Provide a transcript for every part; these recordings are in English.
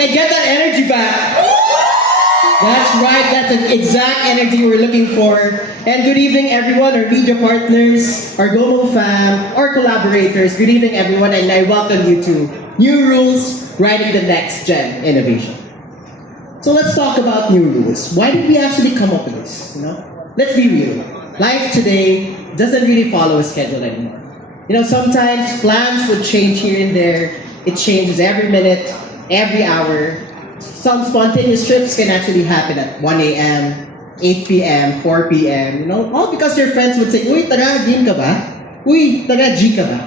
Can I get that energy back? That's right, that's the exact energy we're looking for. And good evening everyone, our media partners, our GoMo fam, our collaborators. Good evening everyone, and I welcome you to New Rules, Writing the Next Gen Innovation. So let's talk about new rules. Why did we actually come up with this? Let's be real. Life today doesn't really follow a schedule anymore. Sometimes plans would change here and there. It changes every minute, every hour. Some spontaneous trips can actually happen at 1 a.m., 8 p.m., 4 p.m. All because your friends would say, "Uy, tara, game ka ba? Uy, tara, G ka ba?"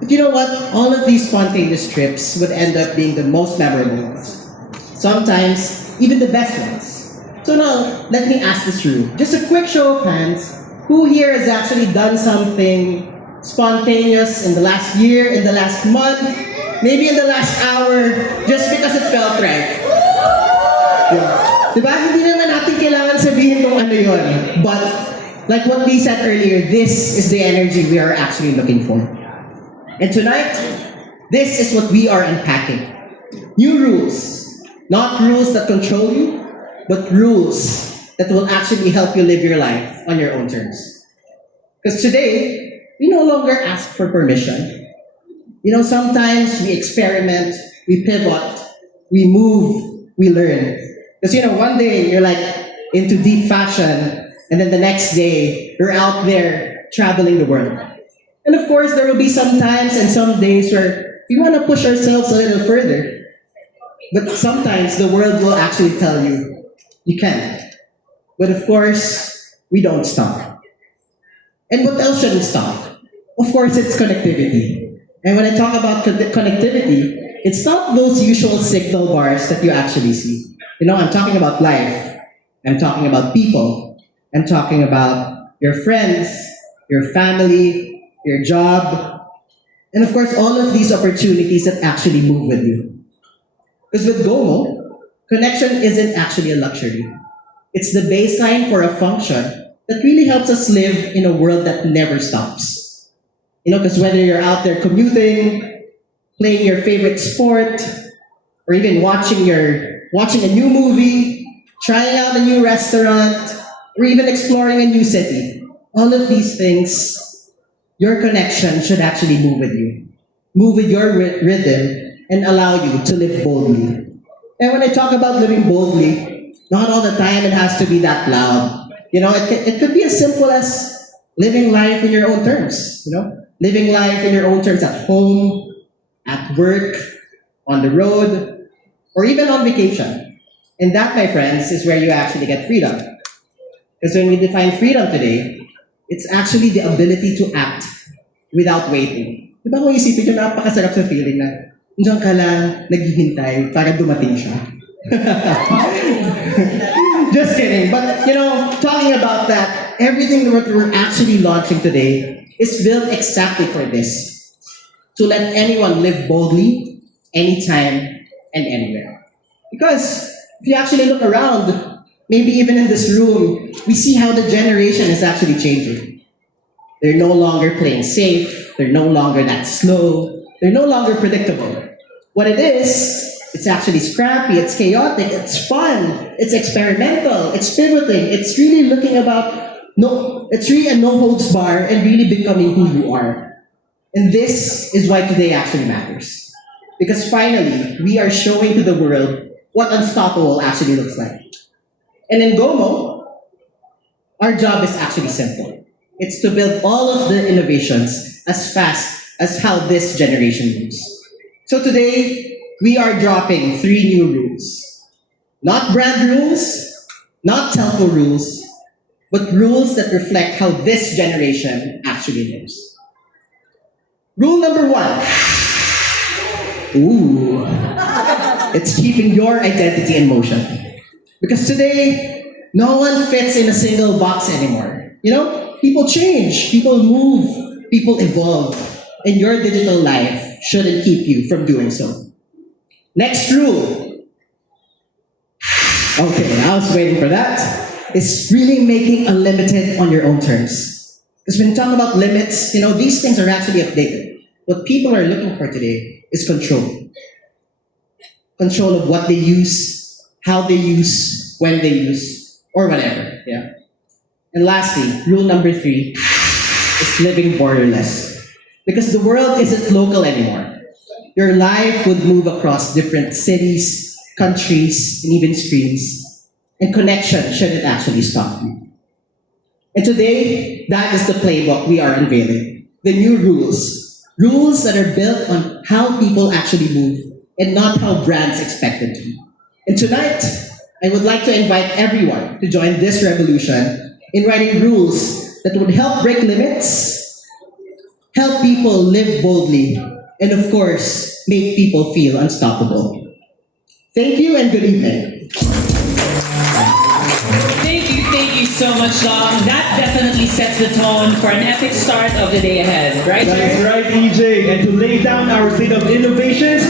But you know what? All of these spontaneous trips would end up being the most memorable ones. Sometimes, even the best ones. So now, let me ask this rule. Just a quick show of hands. Who here has actually done something spontaneous in the last year, in the last month, maybe in the last hour, just because it felt right? Yeah. Diba? Hindi naman natin kailangan sabihin kung ano yun. But, like what Lee said earlier, this is the energy we are actually looking for. And tonight, this is what we are unpacking. New rules. Not rules that control you, but rules that will actually help you live your life on your own terms. Because today, we no longer ask for permission. Sometimes we experiment, we pivot, we move, we learn. Because one day you're like into deep fashion, and then the next day you're out there traveling the world. And of course, there will be some times and some days where we want to push ourselves a little further. But sometimes the world will actually tell you, you can't. But of course, we don't stop. And what else shouldn't stop? Of course, it's connectivity. And when I talk about connectivity, it's not those usual signal bars that you actually see. I'm talking about life. I'm talking about people. I'm talking about your friends, your family, your job, and of course, all of these opportunities that actually move with you. Because with GoMo, connection isn't actually a luxury. It's the baseline for a function that really helps us live in a world that never stops. Because whether you're out there commuting, playing your favorite sport, or even watching a new movie, trying out a new restaurant, or even exploring a new city, all of these things, your connection should actually move with you. Move with your rhythm and allow you to live boldly. And when I talk about living boldly, not all the time it has to be that loud. It could be as simple as living life in your own terms. Living life in your own terms at home, at work, on the road, or even on vacation. And that, my friends, is where you actually get freedom. Because when we define freedom today, it's actually the ability to act without waiting. Diba kung isipin nyo, napakasarap sa feeling na diyan ka lang, naghihintay para dumating siya. Just kidding. But, talking about that, everything that we're actually launching today is built exactly for this. To let anyone live boldly, anytime, and anywhere. Because if you actually look around, maybe even in this room, we see how the generation is actually changing. They're no longer playing safe. They're no longer that slow. They're no longer predictable. What it is, it's actually scrappy, it's chaotic, it's fun, it's experimental, it's pivoting, it's really looking about, it's really a no-holds bar and really becoming who you are. And this is why today actually matters. Because finally, we are showing to the world what unstoppable actually looks like. And in GoMo, our job is actually simple. It's to build all of the innovations as fast as how this generation moves. So today, we are dropping 3 new rules. Not brand rules, not telco rules, but rules that reflect how this generation actually lives. Rule number 1. Ooh. It's keeping your identity in motion. Because today, no one fits in a single box anymore. People change, people move, people evolve. And your digital life shouldn't keep you from doing so. Next rule. Okay, I was waiting for that. Is really making unlimited on your own terms. Because when you talk about limits, these things are actually updated. What people are looking for today is control. control of what they use, how they use, when they use, or whatever. Yeah. And lastly, rule number 3 is living borderless. Because the world isn't local anymore. Your life would move across different cities, countries, and even screens. And connection shouldn't actually stop you. And today, that is the playbook we are unveiling. The new rules. Rules that are built on how people actually move and not how brands expect them to. And tonight, I would like to invite everyone to join this revolution in writing rules that would help break limits, help people live boldly, and of course, make people feel unstoppable. Thank you and good evening. Thank you so much, Doc. That definitely sets the tone for an epic start of the day ahead, right? That is right, EJ. And to lay down our state of innovations,